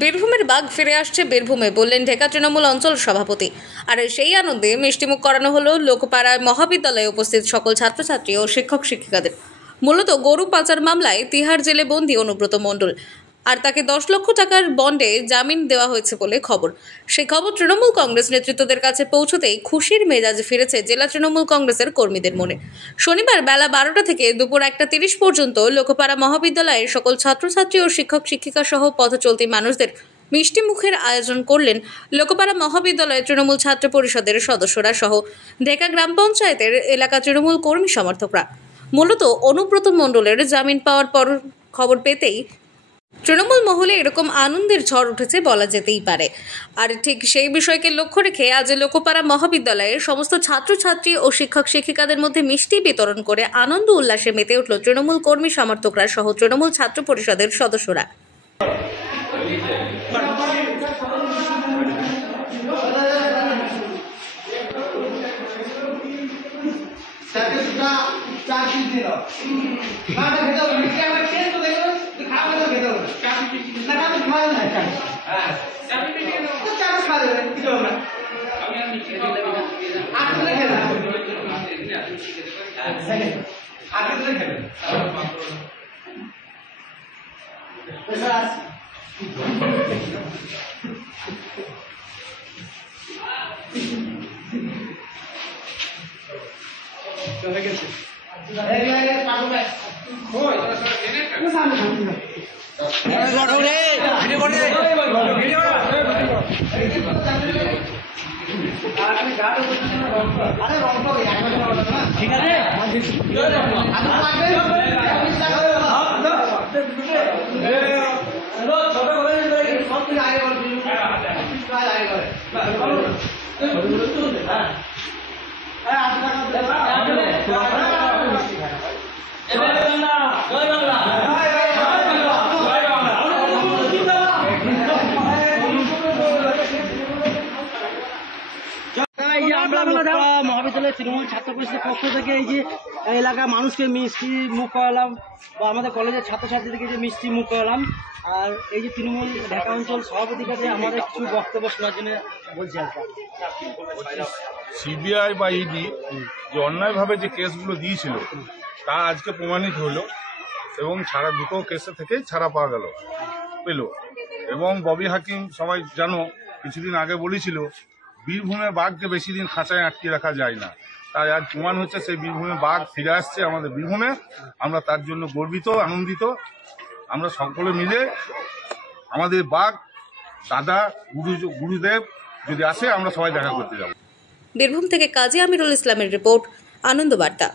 বীরভূমের বাঘ ফিরে আসছে বীরভূমে, বললেন ঢাকা তৃণমূল অঞ্চল সভাপতি। আর সেই আনন্দে মিষ্টিমুখ করানো হলো লোকপাড়ায় মহাবিদ্যালয়ে উপস্থিত সকল ছাত্রছাত্রী ও শিক্ষক শিক্ষিকাদের। মূলত গরু পাচার মামলায় তিহার জেলে বন্দী অনুব্রত মণ্ডল, আর তাকে 10 লক্ষ টাকার বন্ডে জামিন দেওয়া হয়েছে বলে খবর। সেই খবর তৃণমূল কংগ্রেস নেতৃত্বদের কাছে পৌঁছতেই খুশির মেজাজ ফিরেছে জেলা তৃণমূল কংগ্রেসের কর্মীদের মনে। শনিবার বেলা 12টা থেকে দুপুর 1:30 পর্যন্ত লোকপাড়া মহাবিদ্যালয়ের সকল ছাত্রছাত্রী ও শিক্ষক শিক্ষিকা সহ পথচলতি মানুষদের মিষ্টি মুখের আয়োজন করলেন লোকপাড়া মহাবিদ্যালয়ের তৃণমূল ছাত্র পরিষদের সদস্যরা সহ ঢাকা গ্রাম পঞ্চায়েতের এলাকা তৃণমূল কর্মী সমর্থকরা। মূলত অনুব্রত মণ্ডলের জামিন পাওয়ার পর খবর পেতেই তৃণমূল মহলে এরকম আনন্দের ঝড় উঠেছে বলা যেতেই পারে। আর ঠিক সেই বিষয়কে লক্ষ্য রেখে আজ লোকপাড়া মহাবিদ্যালয়ের সমস্ত ছাত্রছাত্রী ও শিক্ষক শিক্ষিকাদের মধ্যে মিষ্টি বিতরণ করে আনন্দ উল্লাসে মেতে উঠল তৃণমূল কর্মী সমর্থকরা সহ তৃণমূল ছাত্র পরিষদের সদস্যরা। ঠিক আছে মহাবিদ্যালয়ের তৃণমূল ছাত্র পরিষদের পক্ষ থেকে এই যে এলাকার মানুষকে মিষ্টি মুখ করালাম, বা আমাদের কলেজের ছাত্রছাত্রীদেরকে যে মিষ্টি মুখ করালাম। আর এই যে তৃণমূল ঢাকা অঞ্চল সভাপতির কাছে আমাদের কিছু বক্তব্য শোনার জন্য বলছি। সিবিআই বা ইডি যে অন্যায়ভাবে যে কেসগুলো দিয়েছিল তা আজকে প্রমাণিত হলো, এবং ছাড়া দুটো কেসে থেকেই ছাড়া পাওয়া পেল। এবং ববি হাকিম সবাই জানো কিছুদিন আগে বলেছিল বীরভূমে বাঘকে বেশি দিন খাঁচায় আটকে রাখা যায় না। তাই আজ প্রমাণ হচ্ছে সেই বীরভূমে বাঘ ফিরে আসছে আমাদের বীরভূমে। আমরা তার জন্য গর্বিত, আনন্দিত। আমরা সকলে মিলে আমাদের বাঘ দাদা গুরুদেব যদি আসে আমরা সবাই দেখা করতে যাব। বীরভূম থেকে কাজী আমিরুল ইসলামের রিপোর্ট, আনন্দ বার্তা।